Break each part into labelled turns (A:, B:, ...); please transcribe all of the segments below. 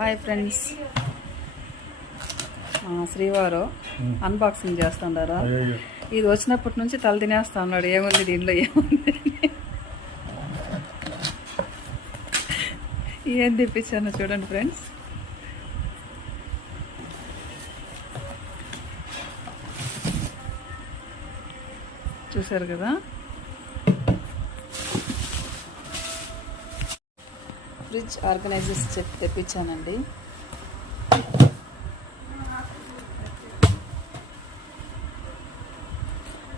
A: Hi friends. శ్రీవారు unboxing చేస్తుండారు? ఇది వచ్చినప్పటి నుంచి తల తినేస్తా ఉన్నాడు ఏముంది దీంట్లో? ఏముంది? ఏం తెప్పించాను చూడండి ఫ్రెండ్స్. చూసారు కదా? ఫ్రిడ్జ్ ఆర్గనైజర్స్ చెప్పి తెప్పించానండి.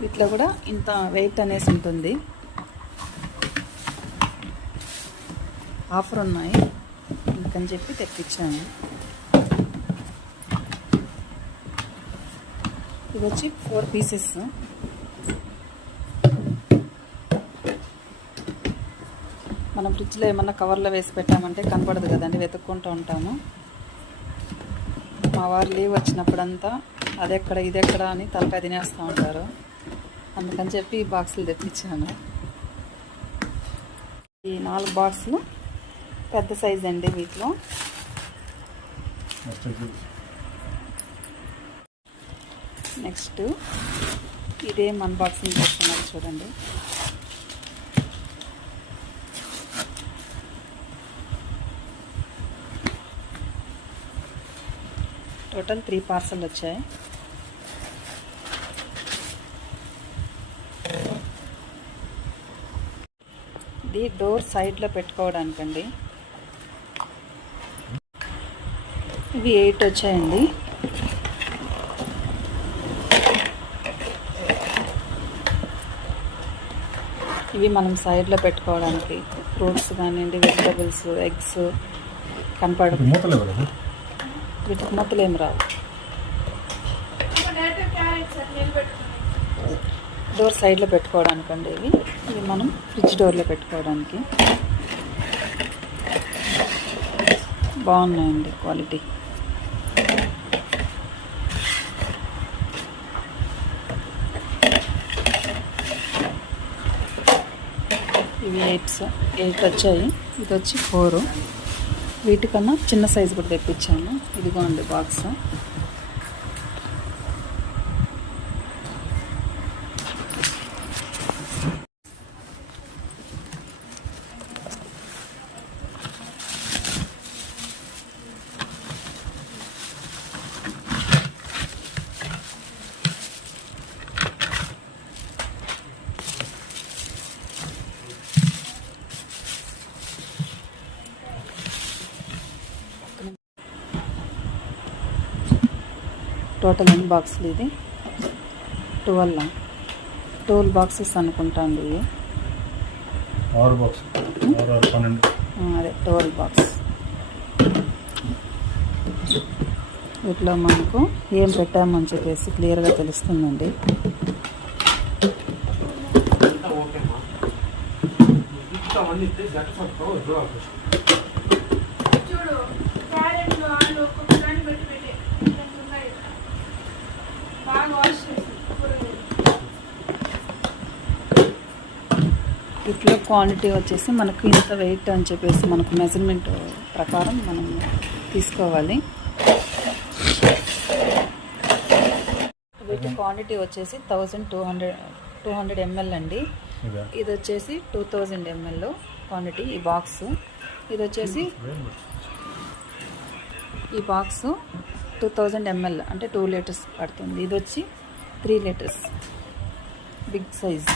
A: వీటిలో కూడా ఇంత వెయిట్ అనేసి ఉంటుంది. ఆఫర్ ఉన్నాయి. ఇంకని చెప్పి తెప్పించాను. ఇది వచ్చి ఫోర్ పీసెస్ మనం ఫ్రిడ్జ్లో ఏమన్నా కవర్లో వేసి పెట్టామంటే కనపడదు కదండి వెతుక్కుంటూ ఉంటాము. మా వారు లీవ్ వచ్చినప్పుడంతా అదెక్కడ ఇదెక్కడ అని తలకాయ తినేస్తూ ఉంటారు. అందుకని చెప్పి ఈ బాక్సులు తెప్పించాను. ఈ నాలుగు బాక్సులు పెద్ద సైజ్ అండి వీటిలో.
B: నెక్స్ట్ వచ్చేసి
A: నెక్స్ట్ ఇదేం అన్బాక్సింగ్ చేస్తున్నారు చూడండి. టోటల్ త్రీ పార్సల్ వచ్చాయి. ఇది డోర్ సైడ్లో పెట్టుకోవడానికండి. ఇవి ఎయిట్ వచ్చాయండి. ఇవి మనం సైడ్లో పెట్టుకోవడానికి ఫ్రూట్స్ కానివ్వండి వెజిటబుల్స్ ఎగ్స్ కనపడ వీటికి మొత్తలు ఏమి రావు. డోర్ సైడ్లో పెట్టుకోవడానికండి ఇవి. ఇవి మనం ఫ్రిడ్జ్ డోర్లో పెట్టుకోవడానికి. బాగున్నాయండి క్వాలిటీ. ఇవి ఎయిట్స్ ఎయిట్ వచ్చాయి. ఇది వచ్చి ఫోరు. వీటికన్నా చిన్న సైజు కూడా తెప్పించాను. ఇదిగోండి బాక్స్. టోటల్ ఎన్ని బాక్సులు ఇది? ట్వెల్వ్ ట్వెల్వ్ బాక్సెస్ అనుకుంటాను ఇవి.
B: ఆరు బాక్స్
A: అదే ట్వెల్వ్ బాక్స్. వీటిలో మనకు ఏం పెట్టామని చెప్పేసి క్లియర్గా తెలుస్తుందండి.
C: చూడు
A: వీటిలో క్వాంటిటీ వచ్చేసి మనకు ఇంత వెయిట్ అని చెప్పేసి మనకు మెజర్మెంట్ ప్రకారం మనం తీసుకోవాలి. వీటి క్వాంటిటీ వచ్చేసి thousand two hundred two hundred ml అండి.
B: ఇదా?
A: ఇది వచ్చేసి టూ థౌజండ్ ఎంఎల్ క్వాంటిటీ ఈ బాక్స్ ఇది వచ్చేసి ఈ బాక్స్ టూ థౌజండ్ ఎంఎల్ అంటే టూ లీటర్స్ పడుతుంది. ఇది వచ్చి త్రీ లీటర్స్ బిగ్ సైజ్